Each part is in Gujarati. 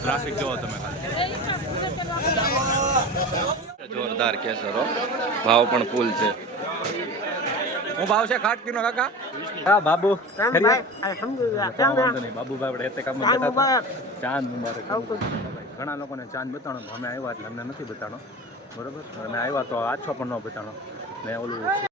ટ્રાફિક જોવો તમે ખાલી. જોરદાર કેસરો. ભાવ પણ ફૂલ છે. હું ભાવ છે ખાટ કિલો કાકા? હા બાબુ. બાબુ ભાઈ આપણે કામ ચાંદ મુબારક. ઘણા લોકોને ચાંદ બતાડો અમે આવ્યા એટલે અમને નથી બતાડો બરોબર? અમે આવ્યા તો આછો પણ ન બતાડો ને ઓલું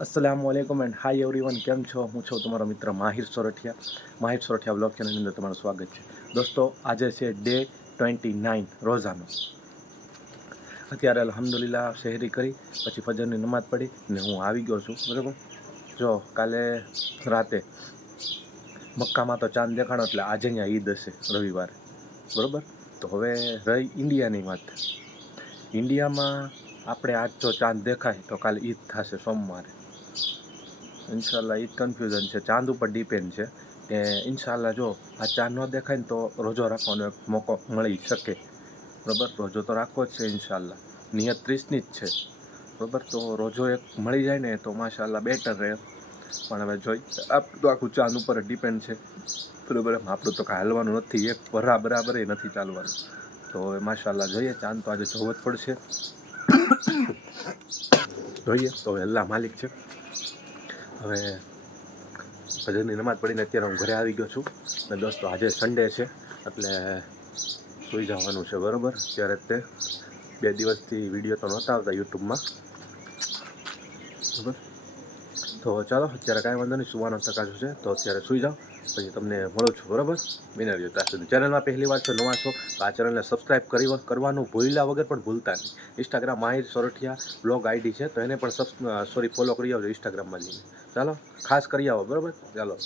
અસલામ વાલેકુમ એન્ડ હાય એવરીવન કેમ છો? હું છું તમારો મિત્ર માહિર સોરઠિયા. માહિર સોરઠિયા બ્લોગ ચેનલની અંદર તમારું સ્વાગત છે. દોસ્તો, આજે છે ડે ટ્વેન્ટી નાઇન રોઝાનો અત્યારે અલહમદુલિલ્લા શહેરી કરી, પછી ફજરની નમાઝ પડી ને હું આવી ગયો છું. બરાબર? જો, કાલે રાતે મક્કામાં તો ચાંદ દેખાણો એટલે આજે અહીંયા ઈદ હશે, રવિવારે. બરાબર? તો હવે રહી ઇન્ડિયાની વાત. ઇન્ડિયામાં આપણે આજ જો ચાંદ દેખાય તો કાલે ઈદ થશે સોમવારે. ઇન્શાલ્લાહ ઈદ કન્ફ્યુઝન છે. ચાંદ ઉપર ડિપેન્ડ છે કે ઇન્શાલ્લાહ જો આ ચાંદ ન દેખાય ને તો રોજો રાખવાનો એક મોકો મળી શકે. બરાબર? રોજો તો રાખવો જ છે ઇન્શાલ્લાહ નિયત ત્રીસની જ છે. બરાબર? તો રોજો એક મળી જાય ને તો માશાલ્લાહ બેટર રહે. પણ હવે જોઈ આપણું તો આખું ચાંદ ઉપર ડિપેન્ડ છે. બરાબર? આપણું તો કાંઈ હાલવાનું નથી. એક બરા બરાબર એ નથી ચાલવાનું. તો હવે માશાલ્લાહ જોઈએ, ચાંદ તો આજે જોવો જ પડશે. જોઈએ, તો અલ્લાહ માલિક છે. હવે ભજનની નમાજ પડીને અત્યારે હું ઘરે આવી ગયો છું ને દોસ્તો, આજે સન્ડે છે, એટલે સૂઈ જવાનું છે, બરાબર? ત્યારે તે બે દિવસથી વીડિયો તો નહોતા આવતા યુટ્યુબમાં. બરાબર? તો ચાલો, અત્યારે કાંઈ વાંધો નહીં, સુવાનો તકાજો છે, તો અત્યારે સૂઈ જાઓ. પછી તમને મળું છું, બરાબર? બિના રહ્યો ત્યાં સુધી. ચેનલમાં પહેલી વાર છો, નવા છો, તો આ ચેનલને સબસ્ક્રાઇબ કરી કરવાનું ભૂલ્યા વગર પણ ભૂલતા નહીં. Instagram Mahir Sorathiya blog ID છે, તો એને પણ સબ સોરી ફોલો કરી આવજો ઇન્સ્ટાગ્રામમાં જઈને. ચાલો, ખાસ કરી આવો, બરાબર? ચાલો.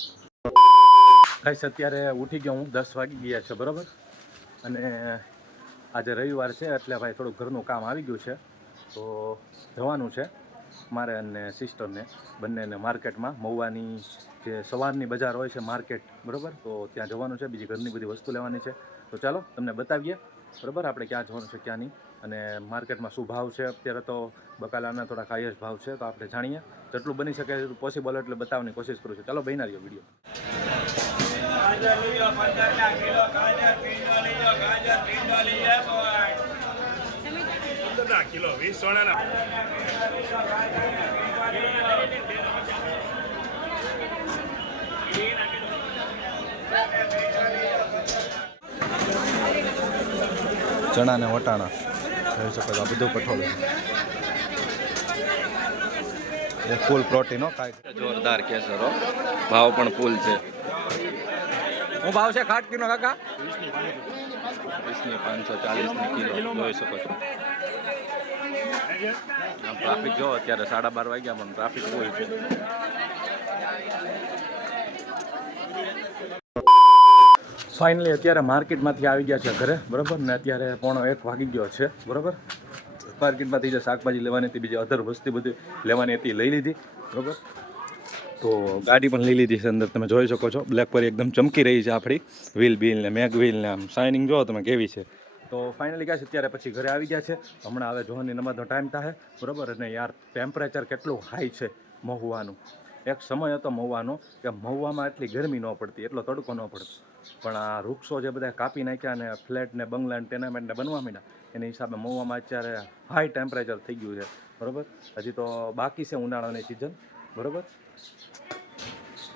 ગાઈસ અત્યારે ઉઠી ગયો હું, દસ વાગી ગયા છે, બરાબર? અને આજે રવિવાર છે, એટલે ભાઈ થોડું ઘરનું કામ આવી ગયું છે, તો જવાનું છે. મારે અને સિસ્ટરને બંનેને માર્કેટમાં મહુવાની જે સવારની બજાર હોય છે માર્કેટ, બરાબર? તો ત્યાં જવાનું છે, બીજી ઘરની બધી વસ્તુ લેવાની છે. તો ચાલો, તમને બતાવીએ, બરાબર? આપણે ક્યાં જવાનું છે ક્યાં નહીં અને માર્કેટમાં શું ભાવ છે? અત્યારે તો બકાલાના થોડા હાઈએસ્ટ ભાવ છે, તો આપણે જાણીએ. જેટલું બની શકે એટલું પોસિબલ એટલે બતાવવાની કોશિશ કરું છું. ચાલો બહીના રહ્યો વીડિયો કિલો વીસ સોનાના. ચણા ને વટાણા. જોઈ શકો છો આ બધું કઠોળ. એ ફૂલ પ્રોટીનો હો કાંઈ જોરદાર કેસરો. ભાવ પણ ફૂલ છે. હું ભાવ છે ખાટ કિલો કાકા? વીસની પાંચસો ચાલીસની કિલો જોઈ શકો છો. ટ્રાફિક જો અત્યારે સાડા બાર વાગ્યા પણ ટ્રાફિક ફૂલ છે. ફાઇનલી અત્યારે માર્કેટમાંથી આવી ગયા છે ઘરે, બરાબર? ને અત્યારે પોણો એક વાગી ગયો છે, બરાબર? માર્કેટમાંથી જે શાકભાજી લેવાની હતી, બીજી અધર વસ્તી બધી લેવાની હતી, લઈ લીધી, બરાબર? તો ગાડી પણ લઈ લીધી છે અંદર, તમે જોઈ શકો છો. બ્લેક પર એકદમ ચમકી રહી છે આપણી. વ્હીલ બિલ ને મેગ વ્હીલ ને આમ શાઇનિંગ જો, તમે કેવી છે. તો ફાઇનલી ક્યાં છે અત્યારે પછી ઘરે આવી ગયા છે. હમણાં હવે જોવાની નમાજનો ટાઈમ થાય બરાબર? અને યાર ટેમ્પરેચર કેટલું હાઈ છે મહુવાનું. એક સમય હતો મહુવાનો, કે મહુવામાં એટલી ગરમી ન પડતી, એટલો તડકો ન પડતો. પણ આ વૃક્ષો જે બધા કાપી નાખ્યા ને ફ્લેટ ને, બંગલા ને ટેનામેન્ટ ને બનવા માંડ્યા, એની હિસાબે મહુવામાં અત્યારે હાઈ ટેમ્પરેચર થઈ ગયું છે, બરાબર? હજી તો બાકી છે ઉનાળાની સિઝન બરાબર?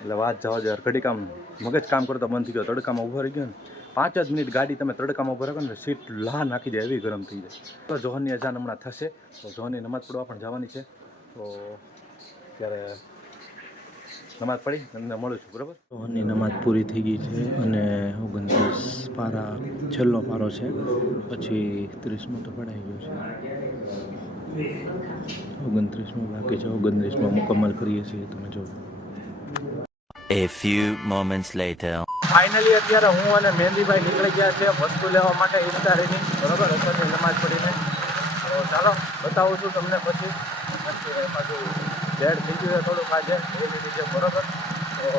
એટલે વાત જવા દે ઘડી કામ મગજ કામ કરતો બંધ થઈ ગયો, તડકામાં ઊભો રહી ગયો ને. પાંચ જ મિનિટ ગાડી તમે તડકામાં ઊભો રાખો ને સીટ લાહ નાખી દે એવી ગરમ થઈ જાય. તો જોહરની અજાન હમણાં થશે. તો જોહરની નમાજ પડવા પણ જવાની છે. તો ત્યારે નમાજ પડી અને મળું છું, બરાબર? જોહનની નમાજ પૂરી થઈ ગઈ છે અને ઓગણત્રીસ પારા છેલ્લો પારો છે. પછી ત્રીસમો તો પડાઈ ગયો છે. ઓગણત્રીસમો બાકી છે. ઓગણત્રીસમાં મુકમ્મલ કરીએ છીએ. તમે જો A few moments later. Finally અત્યારે હું અને મહેંદીભાઈ નીકળી ગયા છે વસ્તુ લેવા માટે ઇફતારીની બરોબર? અસરની નમાજ પડીને તો ચાલો બતાવું છું તમને પછી. ડેડ થઈ ગયું છે થોડુંક આજે એ લીધું છે બરોબર? તો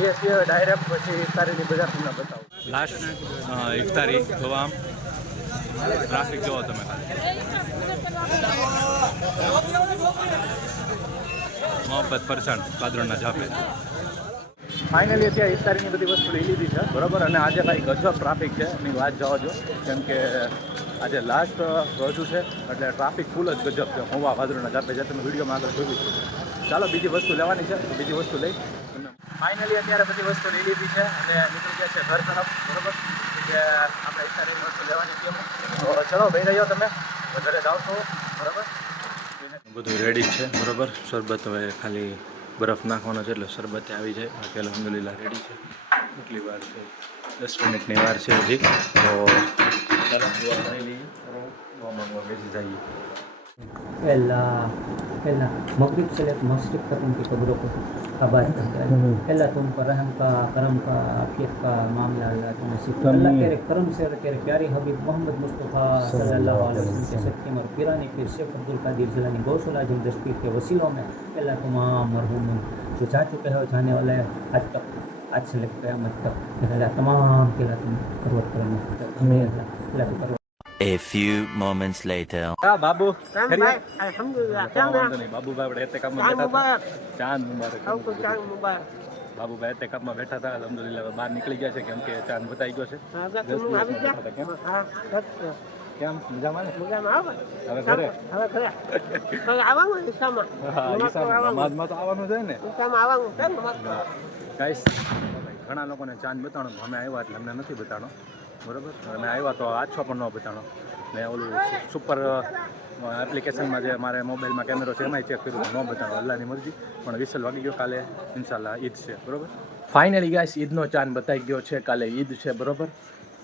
જઈએ છીએ ડાયરેક્ટ પછી ઇફતારીની બજાર તમને બતાવું. લાસ્ટ ઇફતારી જોવા આમ. ટ્રાફિક જોવો તમે ખાલી. મોહબ્બત ફરસાણ પાદરોના જાપે. ફાઇનલી અત્યારે ઇફતારીની બધી વસ્તુ લઈ લીધી છે. બરોબર? અને આજે ભાઈ ગજબ ટ્રાફિક છે, એની વાત જવા દો. કેમ કે આજે લાસ્ટ રોજુ છે, એટલે ટ્રાફિક ફૂલ જ ગજબ છે. હોવા ભાદરના જાપે જે તમે વિડીયોમાં આગળ જોયું છે. ચાલો, બીજી વસ્તુ લેવાની છે. બીજી વસ્તુ લઈ. ફાઇનલી અત્યારે બધી વસ્તુ લઈ લીધી છે. અને નીકળી ગયા છે ઘર તરફ. બરાબર? કે આપણે ઇફતારીની વસ્તુ લેવાની છે. તો ચલો, ભાઈ રહ્યો તમે. વધારે જાવ જાઓ છો બરાબર? બધું રેડી છે. બરોબર? શરબત હવે ખાલી બરફ નાખવાનો છે એટલે શરબત આવી જાય. બાકી અલહમદુલિલ્લાહ રેડી છે. એટલી વાર છે. દસ મિનિટની વાર છે હજી. તો ચાલો જોવા કરી લઈએ બેસી જઈએ. पहला मगरिब से लेकर मशरक तक उनकी कब्रों को आबाद करता है पहला तुम पर रहम का करम का आफियत का मामला अल्लाह नसीब कर। अल्लाह तेरे करम से और तेरे प्यारे हबीब मोहम्मद मुस्तफ़ा सल्लल्लाहु अलैहि वसल्लम के सच्चे और पिराने फिर शेख अब्दुल कादिर जिलानी गौसला जिन दस्तगीर के वसीलों में अल्लाह तमाम मरहूम जो जा चुके हैं जाने वाले हैं आज तक आज से लेकर क़यामत तक अल्लाह तमाम के अल्लाह तुम करवत करम अल्लाह अल्लाह तो A few moments later. હા બાબુ ખરી ભાઈ અલ્હમ્દુલિલ્લાહ કેમ વાંધો નહીં બાબુભાઈ આપણે એતે કામમાં ચાંદ બેઠા હતા. ચાંદ મુબારક. આવતું ચાંદ મુબારક. બાબુભાઈ એતે કામમાં બેઠા હતા અલહમદુલિલ્લાહ બહાર નીકળી ગયા છે કેમ કે ચાંદ બતાઈ ગયો છે. કેમ? મજામાં ને? મજામાં હવે ઘરે? હવે ઘરે. આવવાનું તો તો છે ને? ઈશામાં આવવાનું છે ને ગાઈસ ઘણા લોકોને ચાંદ બતાણો અમે આવ્યા એટલે અમને નથી બતાણો બરોબર? અને આવ્યા તો આછો પણ ન બતાણો. ને ઓલું સુપર એપ્લિકેશનમાં જે મારે મોબાઈલમાં કેમેરો છે, એમાંય ચેક કર્યું ન બતાણો અલ્લાહની મરજી. પણ વિસલ વાગી ગયો કાલે ઇન્શાલ્લાહ ઈદ છે, બરોબર? ફાઇનલી ગાઈસ ઈદનો ચાંદ બતાવી ગયો છે, કાલે ઈદ છે, બરોબર?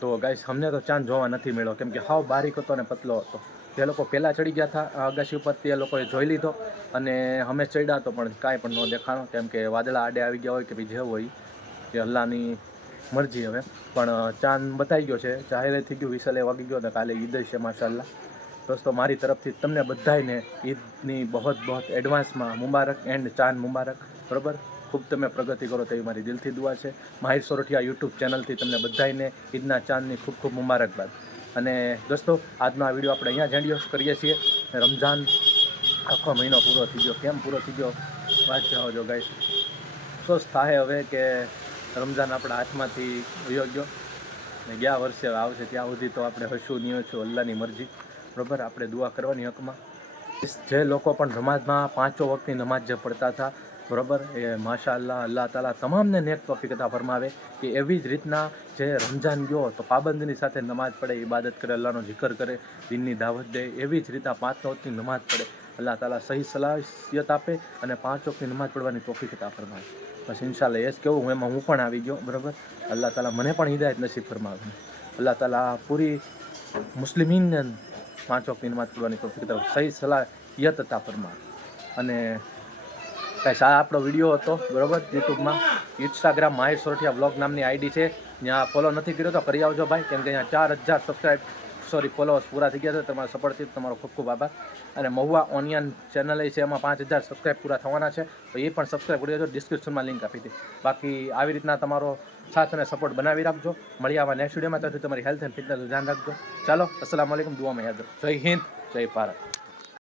તો ગાઈસ અમને તો ચાંદ જોવા નથી મળ્યો, કેમ કે હાવ બારીક હતો અને પતલો હતો. તે લોકો પહેલાં ચડી ગયા હતા અગાસી ઉપર, તે લોકોએ જોઈ લીધો. અને અમે ચડ્યા તો પણ કાંઈ પણ ન દેખાણો, કેમ કે વાદળા આડે આવી ગયા હોય કે ભાઈ જે હોય, એ અલ્લાહની મરજી હવે. પણ ચાંદ બતાવી ગયો છે. જાહેર થઈ ગયું વિસલે વાગી ગયો ને કાલે ઈદ છે માશાલ્લાહ દોસ્તો, મારી તરફથી તમને બધાને ઈદની બહોત બહોત એડવાન્સમાં મુબારક એન્ડ ચાંદ મુબારક. બરાબર? ખૂબ તમે પ્રગતિ કરો તેવી મારી દિલથી દુઆ છે. માહિર સોરઠિયા યુટ્યુબ ચેનલથી તમને બધાને ઈદના ચાંદની ખૂબ ખૂબ મુબારકબાદ. અને દોસ્તો, આજનો આ વીડિયો આપણે અહીંયા જ કરીએ છીએ. રમઝાન આખો મહિનો પૂરો થઈ ગયો. કેમ પૂરો થઈ ગયો? વાત જાઓ જો ગાઈશ અફસોસ થાય હવે કે રમઝાન આપણા હાથમાંથી વયો ગયો. ને ગયા વર્ષે આવશે ત્યાં સુધી તો આપણે હશું નહીં હશું અલ્લાહની મરજી. બરાબર, આપણે દુઆ કરવાની હકમાં. જે લોકો પણ નમાઝમાં પાંચો વખતની નમાઝ જે પડતા હતા, બરાબર, એ માશા અલ્લાહ અલ્લાહ તાલા તમામને નેક તોફીક હતા ફરમાવે કે એવી જ રીતના જે રમઝાન ગયો તો પાબંદીની સાથે નમાઝ પડે ઇબાદત કરે, અલ્લાહનો જિકર કરે, દિનની દાવત દે, એવી જ રીતના પાંચ વખતની નમાઝ પડે. અલ્લાહ તાલા સહી સલાહિયત આપે અને પાંચ વખતની નમાઝ પડવાની તોફીક હતા ફરમાવે. બસ ઇન્શાલ્લાહ એ જ કેવું? હું એમાં હું પણ આવી ગયો, બરાબર? અલ્લાહ તાલા મને પણ હિદાયત નસીબ ફરમાવે. અલ્લાહ તાલા પૂરી મુસ્લિમીનને પાંચ વખતની નિર્માત કરવાની તોફીક સહી સલાહિયત અતા ફરમાવે. અને કાંઈ આ આપણો વીડિયો હતો, બરોબર? યુટ્યુબમાં. ઇન્સ્ટાગ્રામ માહિર સોરઠિયા બ્લોગ નામની આઈડી છે. ત્યાં ફોલો નથી કર્યો તો કરી આવજો ભાઈ, કેમ કે અહીંયા ચાર હજાર સબસ્ક્રાઈબ સોરી ફોલોઅર્સ પૂરા થઈ ગયા છે. તમારા સપોર્ટથી તમારો ખૂબ ખૂબ આભાર. અને મહુવા ઓનિયન ચેનલ છે, એમાં પાંચ હજાર સબસ્ક્રાઈબ પૂરા થવાના છે. તો એ પણ સબસ્ક્રાઈબ કરી દેજો. ડિસ્ક્રિપ્શનમાં લિંક આપી હતી બાકી આવી રીતના તમારો સાથ અને સપોર્ટ બનાવી રાખજો. મળી આવા નેક્સ્ટ વિડીયોમાં ત્યાંથી તમારી હેલ્થ એન્ડ ફિટનેસનું ધ્યાન રાખજો. ચાલો અસલામ વાલેકુમ દુઆમાં યાદ રાખજો. જય હિન્દ, જય ભારત.